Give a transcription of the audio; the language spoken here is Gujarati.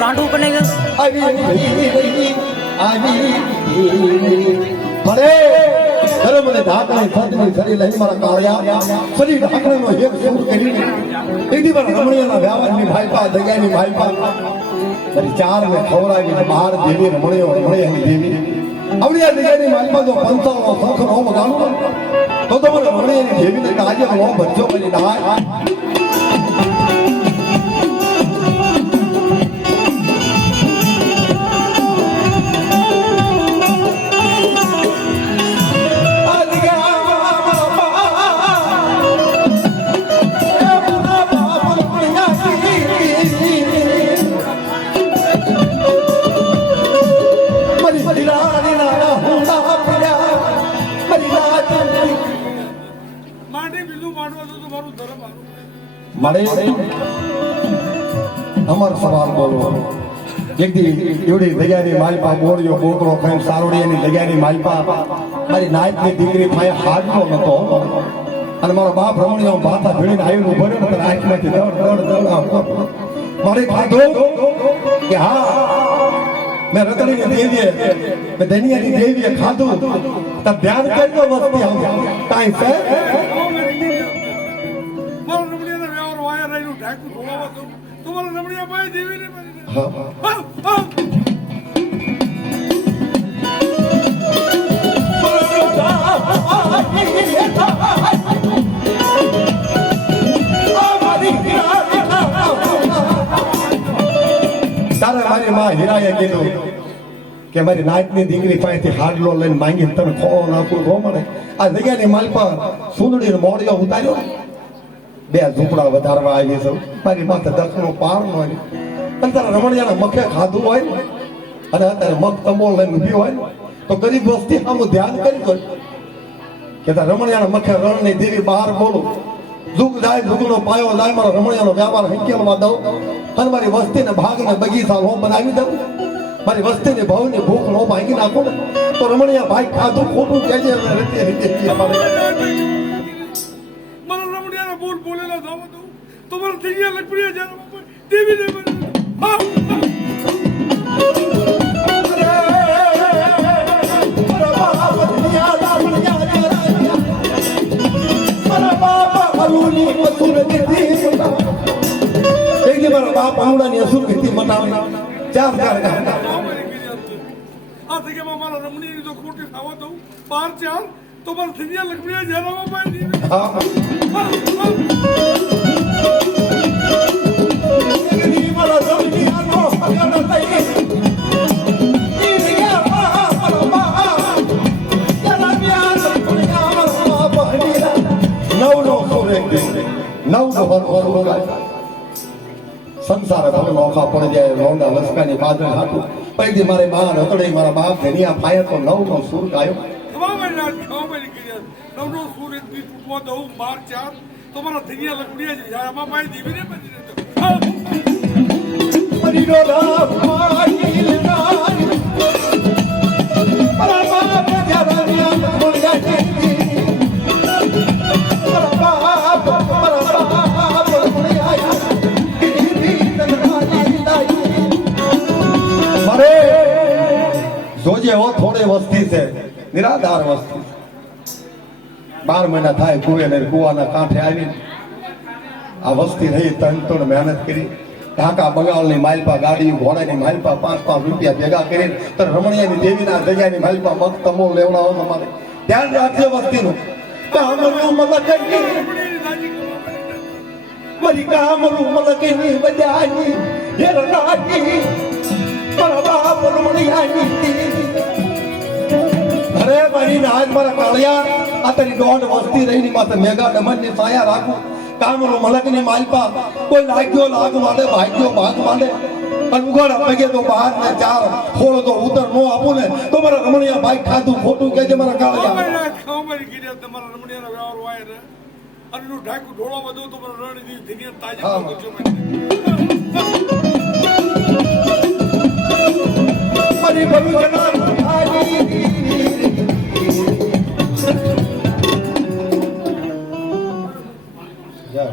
રાંડું પણ ભલે ધર્મને ઢાકણે સદની શરીર લઈ મારા કાળિયા શરીર ઢાકણેનો એક સૂર કરીને એની પર રમણીયાના વ્યાવારની ભાઈપા દગાની ભાઈપા ફરી ચાર ને ખવડાવી બહાર દેવી રમણીયો રમણીયાની દેવી આવડિયા દગાની ભાઈપા જો પંચાવનો શંખ નો વગાડો તો મને રમણીયાની દેવીને આજે નો ભરજો કરી નાય મળે અમર સવાલ બોલો એક દી એવડી દયાની માલપા બોળ્યો બોકરો ખાઈને સારોડિયાની દયાની માલપા મારી નાયકની દીકરી પાસે હાડતો નતો અને મારો બાપ રમણીયો ભાતા ભીડીને આવીને ઉભો રહ્યો ને આંખમાંથી દડ મારે ખાધું કે હા મેં રતડીની દેવીએ મેં દનિયાની દેવીએ ખાધું તબ ધ્યાન કરજો વસ્તી આવ કાંઈ છે तुम्हारा रमणिया भाई देवी ने તારે મારી માં હીરાએ કીધું કે મારી નાયકની દીકરી પાસેથી હાડલો લઈને માંગી તમે ખો નાખું રો મળે આ જગ્યાની માલપા સુંદડીનો મોડિયો ઉતાર્યો બે ઝૂંપડા વધારવા આવી છે મારી માથે દખનો પાર ન હોય અને તારા રમણિયાના મખે ખાધું હોય અને અત્યારે મગ તંબોળ લઈને ઊભી હોય તો ગરીબ વસ્તી આમ ધ્યાન કરી દો કે તારા રમણિયાના મખે રણની દેવી બહાર બોલું ઝૂક જાય ઝૂકનો પાયો જાય મારો રમણિયાનો વ્યાપાર હંકેલવા દઉં અને મારી વસ્તીને ભાગને બગીચા નો બનાવી દઉં મારી વસ્તીની ભાવની ભૂખ નો ભાંગી નાખું ને તો રમણિયા ભાઈ ખાધું ખોટું કહેજે बोल बोलेला धावा दो तुम्हारा दिया लकड़िया जाना देवी ने बाप अनुडानी असुर किती मनावे चार चार आ देखिए मामा रमणी ने जो खोटे खावा दो बाहर चार तुम्हारा दिया लकड़िया जाना पाए देवी हां संसार भले नौखा पड़ जाए लौंडा लसकानी बादल हाटू पहले मारे मां रतड़े मारा बाप धनिया पाया तो नव नो सुर गायो नवनो सुर इतनी टूटवा दो मार चार तुम्हारा धनिया लकड़िया जाया मां पाए देवी ने मरी रो राम माई लगाई मारा बाप जवानिया बोल गए જોજે હો થોડી વસ્તી છે નિરાધાર વસ્તી 12 મહિના થાય કુવે ને કુવાના કાંઠે આવી આ વસ્તી રહી તન મહેનત કરી ઢાકા બંગાળની માલપા ગાડી ઘોડાની માલપા 5-5 રૂપિયા ભેગા કરીને તો રમણીયાની દેવીના જગ્યાની માલપા મગ તમો લેવડાવો તમારે ધ્યાન રાખજો વસ્તીનું કામનું મલકની મરી કામનું મલકની બજાની હે રાજી બાપ રમણીયાની અરે મારી નાજ મારા કાળિયા આ તારી દોઢ વસ્તી રહીની માથે મેગા ડમનની સાયા રાખું કામનું મલકની માલપા કોઈ લાગ્યો લાગ માંડે ભાગ્યો ભાગ માંડે અને ઉગાડા પગે તો બહાર ને ચાર ખોળો તો ઉતર નો આપું ને તો મારા રમણીયા ભાઈ ખાધું ખોટું કે છે મારા કાળિયા ખાવારી કીધે તમારા રમણીયાનો વ્યવહાર વાય રે અને નું ઢાકું ઢોળો બધો તો મારા રણની ધનિયા તાજા કરજો મારી ભવિષ્યના જા